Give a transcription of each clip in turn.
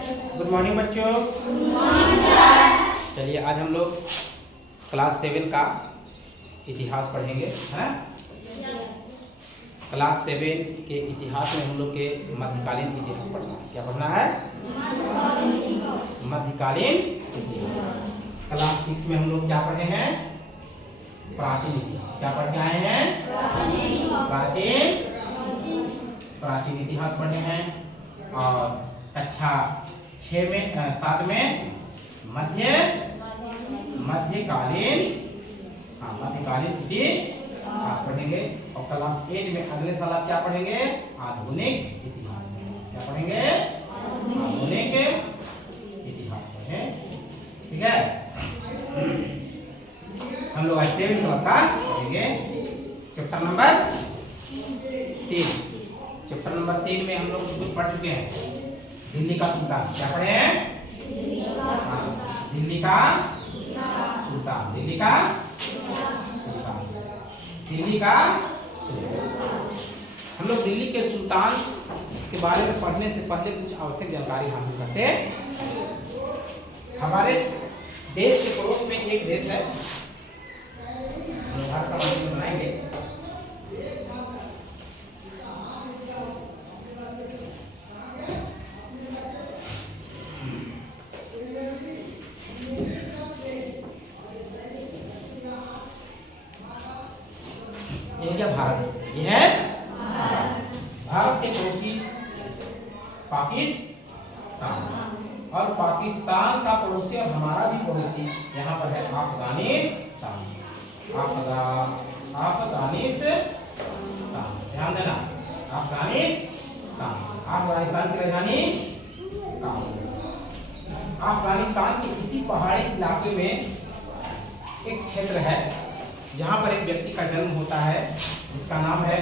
Good morning बच्चों। चलिए आज हम लोग क्लास 7 का इतिहास पढ़ेंगे, है ना। क्लास 7 के इतिहास में हम लोग के मध्यकालीन इतिहास पढ़ना है। क्या पढ़ना है? मध्यकालीन इतिहास। क्लास 6 में हम लोग क्या पढ़े हैं? प्राचीन इतिहास। क्या पढ़ के आए हैं? प्राचीन इतिहास पढ़े हैं। और कक्षा 7 में मध्यकालीन इतिहास पढ़ेंगे। और क्लास 8 में अगले साल आप क्या पढ़ेंगे? आधुनिक इतिहास। क्या पढ़ेंगे? आधुनिक इतिहास पढ़ें, ठीक है। हम लोग आज 7 क्लास का पढ़ेंगे चैप्टर नंबर 3। चैप्टर नंबर 3 में हम लोग कुछ पढ़ चुके हैं। दिल्ली का सुल्तान। क्या पढ़े हैं? दिल्ली का हम लोग दिल्ली के सुल्तान के बारे में पढ़ने से पहले कुछ आवश्यक जानकारी हासिल करते हैं। हमारे देश के पड़ोस में एक देश है, भारत का बनाएंगे। ये क्या भारत? ये है भारत के पड़ोसी पाकिस्तान, और पाकिस्तान का पड़ोसी और हमारा भी पड़ोसी यहाँ पर है अफगानिस्तान। ध्यान देना, अफगानिस्तान की राजधानी काबुल। अफगानिस्तान के इसी पहाड़ी इलाके में एक क्षेत्र है जहाँ पर एक व्यक्ति का जन्म होता है, जिसका नाम है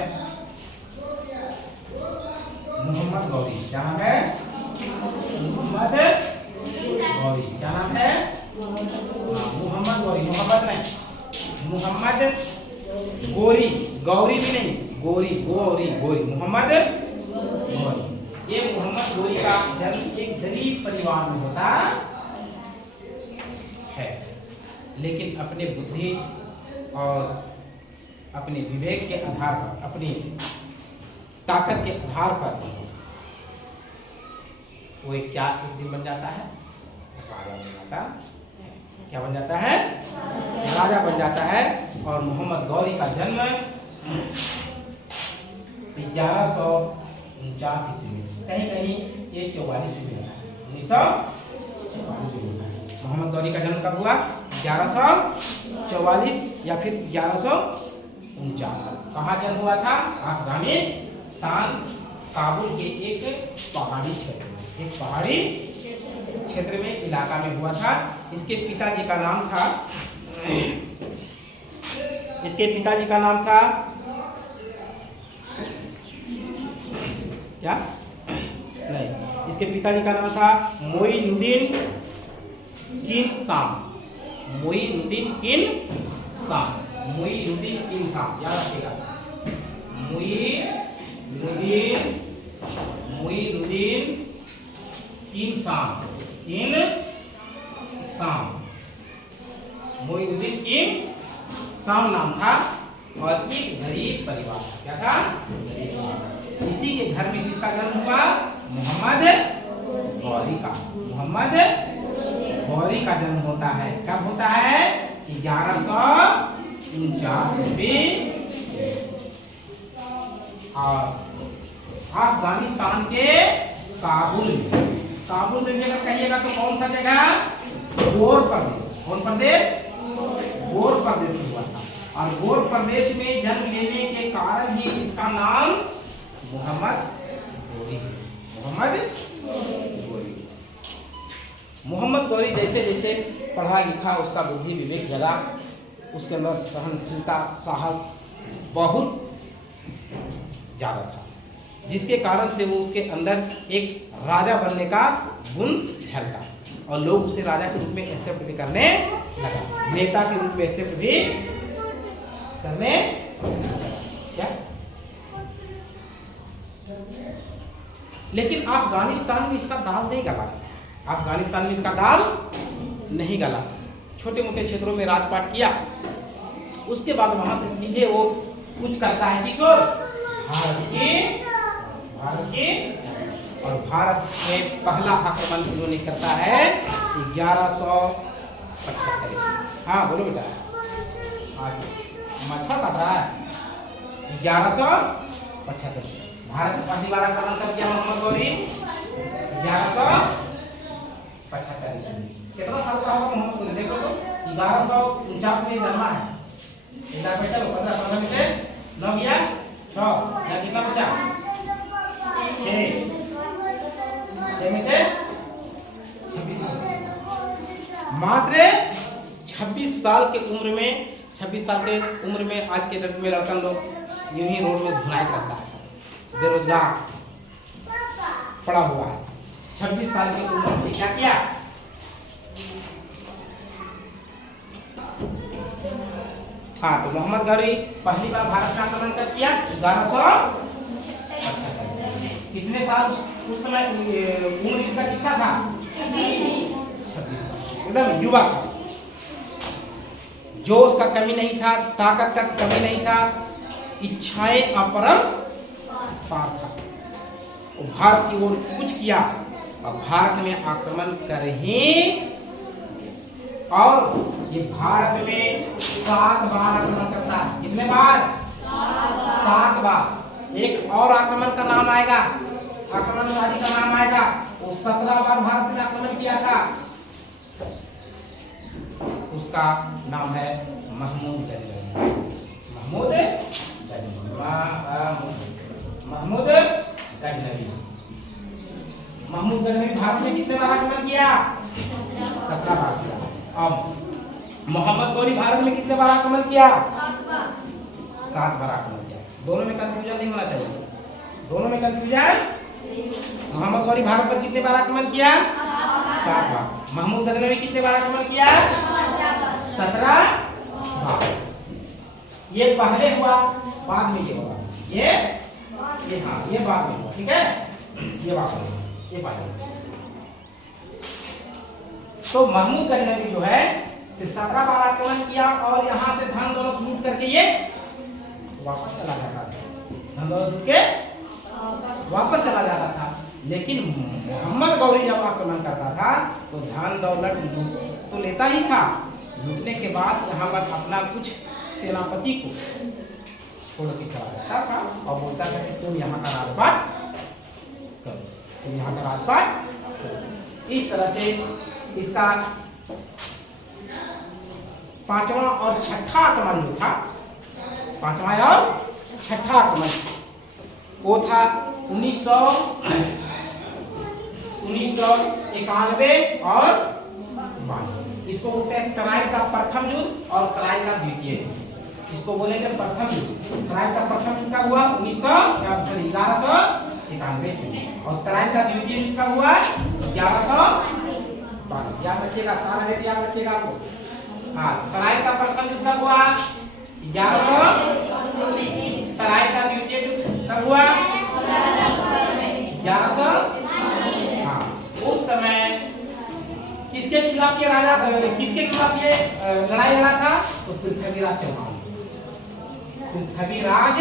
मोहम्मद गौरी। क्या नाम है? मोहम्मद गौरी। क्या नाम है? मोहम्मद गौरी। मोहम्मद नहीं, मोहम्मद गौरी। गौरी भी नहीं, गौरी। मोहम्मद गौरी। ये मोहम्मद गौरी का जन्म एक गरीब परिवार में होता है, लेकिन अपने बुद्धि और अपने विवेक के आधार पर, अपनी ताकत के आधार पर वो एक दिन बन जाता है? राजा बन जाता है। क्या बन जाता है? राजा बन जाता है। और मोहम्मद गौरी का जन्म 1149 ईस्वी में, कहीं ये 44 ईस्वी में, 1944 में। मोहम्मद गौरी का जन्म कब हुआ? 1144 या फिर 1149। कहाँ जन्म हुआ था? अफगानिस्तान, काबुल के एक पहाड़ी क्षेत्र में, इलाका में हुआ था। इसके पिताजी का नाम था क्या? नहीं, इसके पिताजी का नाम था मोइनुद्दीन किन शाम। याद रखिएगा, मोइनुद्दीन किन शाम। मोइनुद्दीन किन शाम नाम था, और एक गरीब परिवार था। क्या था? गरीब परिवार। इसी के घर में किसका जन्म हुआ? मोहम्मद गौरी का जन्म होता है। कब होता है? 1149 ईस्वी। और अफगानिस्तान के काबुल में भी अगर कहिएगा तो कौन सा जगह? गोर प्रदेश। कौन प्रदेश? गोर प्रदेश में हुआ था। और गोर प्रदेश में जन्म लेने के कारण ही इसका नाम मोहम्मद गौरी। जैसे जैसे पढ़ा लिखा, उसका बुद्धि विवेक जगा, उसके अंदर सहनशीलता, साहस बहुत ज्यादा था, जिसके कारण से वो उसके अंदर एक राजा बनने का गुण झलका, और लोग उसे राजा के रूप में एक्सेप्ट भी करने लगा, नेता के रूप में एक्सेप्ट भी करने क्या। लेकिन अफगानिस्तान में इसका दाल नहीं गला, अफगानिस्तान में इसका दाल नहीं गला, छोटे मोटे क्षेत्रों में राजपाट किया। उसके बाद वहां से सीधे वो कुछ करता है किशोर भारत के और भारत में पहला आक्रमण उन्होंने करता है 1175 ईस्वी। हाँ बोलो बेटा, मच्छर काट रहा है। 1175 भारत में पहली बार आक्रमण कर किया मोहम्मद गौरी 1175 ईस्वी। कितना साल का होगा मोहम्मद गौरी? देखो तो 1149 में जन्मा है। इधर बेटा 15 में से 9 गया 6 या कितना बचा 6 में से 26 साल, मात्र 26 साल के उम्र में 26 साल के उम्र में आज के डेट में लड़का लोग यूं ही रोड में घुनाई करता है, बेरोजगार पड़ा हुआ है। 26 साल की उम्र में क्या किया? हाँ, तो मोहम्मद गौरी पहली बार भारत में आक्रमण कब किया? 1100 कितने साल उस समय उम्र इनका कितना था? 26 साल, एकदम युवा था। जोश का कमी नहीं था, ताकत का कमी नहीं था, इच्छाएं अपरम पार था। वो भारत की ओर कुछ किया और भारत में आक्रमण कर ही, और ये भारत में 7 बार आक्रमण करता है। कितने बार? 7 बार। एक और आक्रमण का नाम आएगा, आक्रमणवादी का नाम आएगा, वो 17 बार भारत में आक्रमण किया था। उसका नाम है महमूद गजनवी। महमूद गजनवी। महमूद गजनवी भारत में कितने बार आक्रमण किया? 17 बार किया। अब मोहम्मद गौरी भारत में कितने बार आक्रमण किया? 7 बार आक्रमण किया। दोनों में कंफ्यूजन नहीं होना चाहिए, दोनों में कंफ्यूजन। मोहम्मद गौरी भारत पर कितने बार आक्रमण किया? 7 बार। महमूद गजनवी कितने बार आक्रमण किया? 17 बार। ये पहले हुआ, बाद में ये होगा। ये हाँ, ये बाद में हुआ, ठीक है। ये बात है, ये बात है। तो महमूद गजनवी जो है 17 बार आक्रमण किया और यहाँ से धन दौलत लूट करके ये वापस चला जाता था, धन दौलत लूट के वापस चला जाता था। लेकिन मोहम्मद गौरी जब आक्रमण करता था तो धन दौलत तो लेता ही था, लूटने के बाद यहाँ पर अपना कुछ सेनापति को छोड़ के चला जाता था और बोलता था कि तुम यहाँ का राजपाट करो, तुम यहाँ का राजपाट करो। इस तरह से इसका 5वां और 6ठा आक्रमण जो था, 5वां और 6ठा आक्रमण वो था 1991 और 92। इसको बोलते हैं तराइन का प्रथम युद्ध और तराइन का द्वितीय युद्ध। इसको बोलेंगे प्रथम युद्ध। तराइन का प्रथम युद्ध कब हुआ? 1191 और तराइन का द्वितीय युद्ध कब हुआ? 1192। याद रखिएगा, सारा डेट याद रखिएगा आपको। हाँ, तराइन का प्रथम युद्ध कब हुआ? 1100। तराइन का द्वितीय युद्ध कब हुआ? 1100। हाँ, उस समय किसके खिलाफ ये राजा, किसके खिलाफ ये लड़ाई लड़ा था? तो पृथ्वीराज चौहान। पृथ्वीराज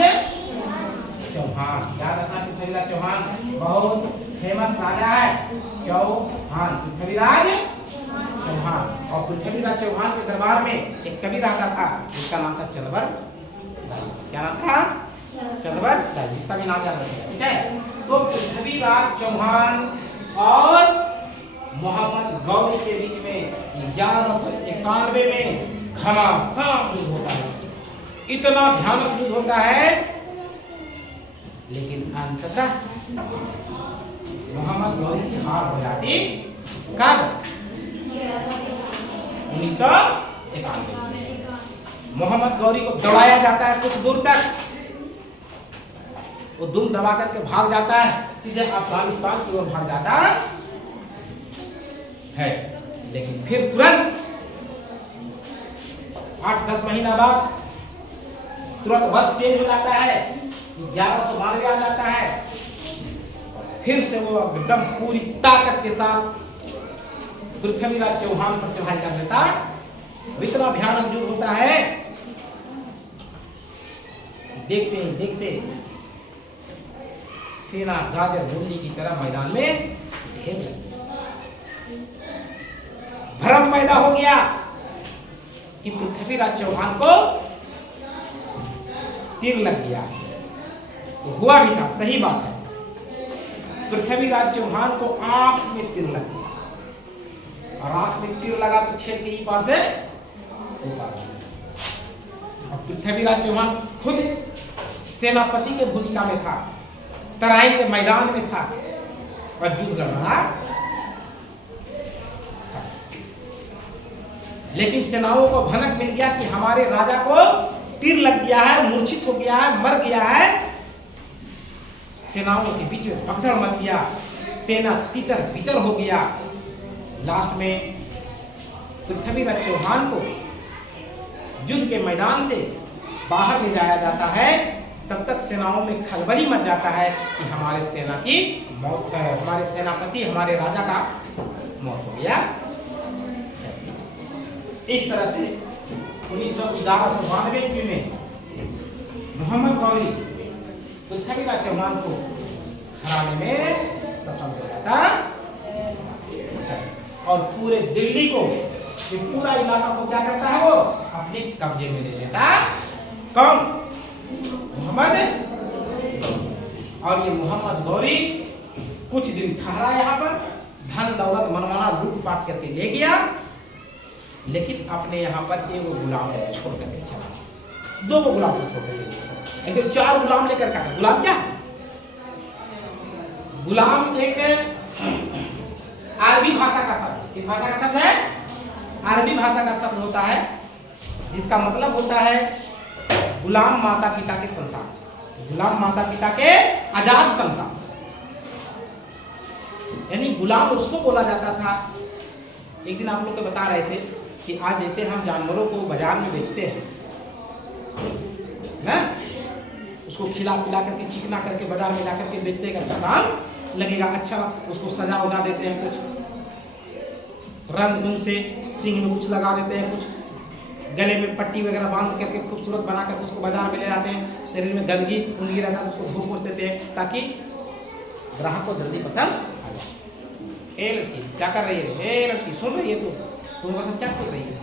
चौहान, याद रखना, पृथ्वीराज चौहान बहुत फेमस राजा है। चौहान, पृथ्वीराज चौहान। और पृथ्वीराज चौहान के दरबार में एक कवि राजा था जिसका नाम था चंद्रवर। क्या नाम था? चंद्रवर, जिसका भी नाम याद रखिएगा, ठीक है। तो पृथ्वीराज चौहान और मोहम्मद गौरी के बीच में 1191 में घमासान युद्ध होता है। इतना भयानक युद्ध होता है, लेकिन अंततः मोहम्मद गौरी की हार हो जाती। कब? 1991। मोहम्मद गौरी को दबाया जाता है कुछ दूर तक, वो दुम दबा करके भाग जाता है, सीधे अफगानिस्तान की ओर भाग जाता है। लेकिन फिर तुरंत 8-10 महीना बाद तुरंत वर्ष चेंज हो जाता है, 1192 आ जाता है। फिर से वो एकदम पूरी ताकत के साथ पृथ्वीराज चौहान पर चढ़ाई कर देता। इतना भयानक युद्ध होता है, देखते ही देखते सेना गाजर मूली की तरह मैदान में ढेर लगी। भ्रम पैदा हो गया कि पृथ्वीराज चौहान को तीर लग गया। तो हुआ भी था, सही बात है। पृथ्वीराज चौहान को आंख में तीर लग गया, और आंख में तीर लगा तो छेद के ही पार से और पृथ्वीराज चौहान खुद सेनापति के भूमिका में था, तराई के मैदान में था और युद्ध लड़ रहा। लेकिन सेनाओं को भनक मिल गया कि हमारे राजा को तीर लग गया है, मूर्छित हो गया है, मर गया है। सेनाओं के बीच में भगदड़ मच गया, सेना तितर बितर हो गया। लास्ट में पृथ्वीराज चौहान को युद्ध के मैदान से बाहर ले जाया जाता है। तब तक सेनाओं में खलबली मच जाता है कि हमारे सेना की मौत है, हमारे सेनापति, हमारे राजा का मौत हो गया। इस तरह से 1992 ईस्वी में मोहम्मद गौरी पृथ्वीराज चौहान को हराने में सफल हो जाता और पूरे दिल्ली को, ये पूरा इलाका को क्या करता है, वो अपने कब्जे में ले लेता। कौन? मोहम्मद। और ये मोहम्मद गौरी कुछ दिन ठहरा यहाँ पर, धन दौलत मनमाना लूटपाट करके ले गया, लेकिन अपने यहाँ पर एक गुलाम छोड़ करके चला, 2 गुलाम को छोड़ करके, ऐसे 4 गुलाम लेकर का। गुलाम क्या है? गुलाम एक अरबी भाषा का शब्द, किस भाषा का शब्द है? अरबी भाषा का शब्द होता है, जिसका मतलब होता है गुलाम माता पिता के संतान, गुलाम माता पिता के आजाद संतान। यानी गुलाम उसको बोला जाता था। एक दिन आप लोग को बता रहे थे कि आज जैसे हम जानवरों को बाजार में बेचते हैं ना, उसको खिला पिला करके चिकना करके बाजार में ला करके बेचते हैं, अच्छा दाम लगेगा, अच्छा उसको सजा उजा देते हैं, कुछ रंग ढंग से सींग में कुछ लगा देते हैं, कुछ गले में पट्टी वगैरह बांध करके खूबसूरत बना करके उसको बाजार में ले जाते हैं। शरीर में गंदगी उंगी रहता है, उसको धो पोछ देते हैं ताकि ग्राहक को जल्दी पसंद आ जाए। ए लड़की क्या कर रही है? ए लड़की सुन रही है? तो तुम पसंद क्या कर रही है?